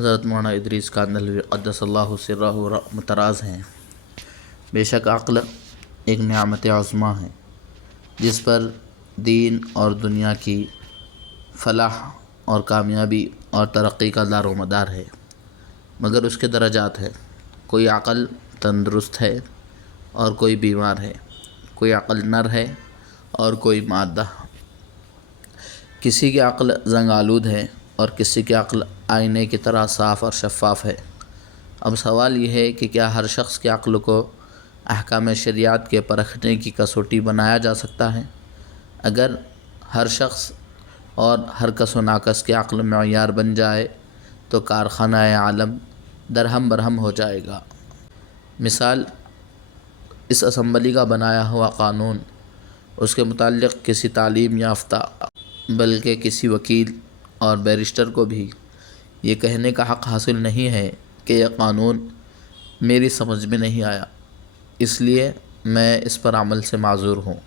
حضرت مولانا ادریس کاندھلوی قدس اللہ سرہ متراز ہیں۔ بے شک عقل ایک نعمت عظمیٰ ہے جس پر دین اور دنیا کی فلاح اور کامیابی اور ترقی کا دار و مدار ہے، مگر اس کے درجات ہیں۔ کوئی عقل تندرست ہے اور کوئی بیمار ہے، کوئی عقل نر ہے اور کوئی مادہ۔ کسی کی عقل زنگ آلود ہے اور کسی کی عقل آئینے کی طرح صاف اور شفاف ہے۔ اب سوال یہ ہے کہ کیا ہر شخص کی عقل کو احکام شریعت کے پرکھنے کی کسوٹی بنایا جا سکتا ہے؟ اگر ہر شخص اور ہر کس و ناکس کی عقل معیار بن جائے تو کارخانہ عالم درہم برہم ہو جائے گا۔ مثال، اس اسمبلی کا بنایا ہوا قانون اس کے متعلق کسی تعلیم یافتہ بلکہ کسی وکیل اور بیرسٹر کو بھی یہ کہنے کا حق حاصل نہیں ہے کہ یہ قانون میری سمجھ میں نہیں آیا، اس لیے میں اس پر عمل سے معذور ہوں۔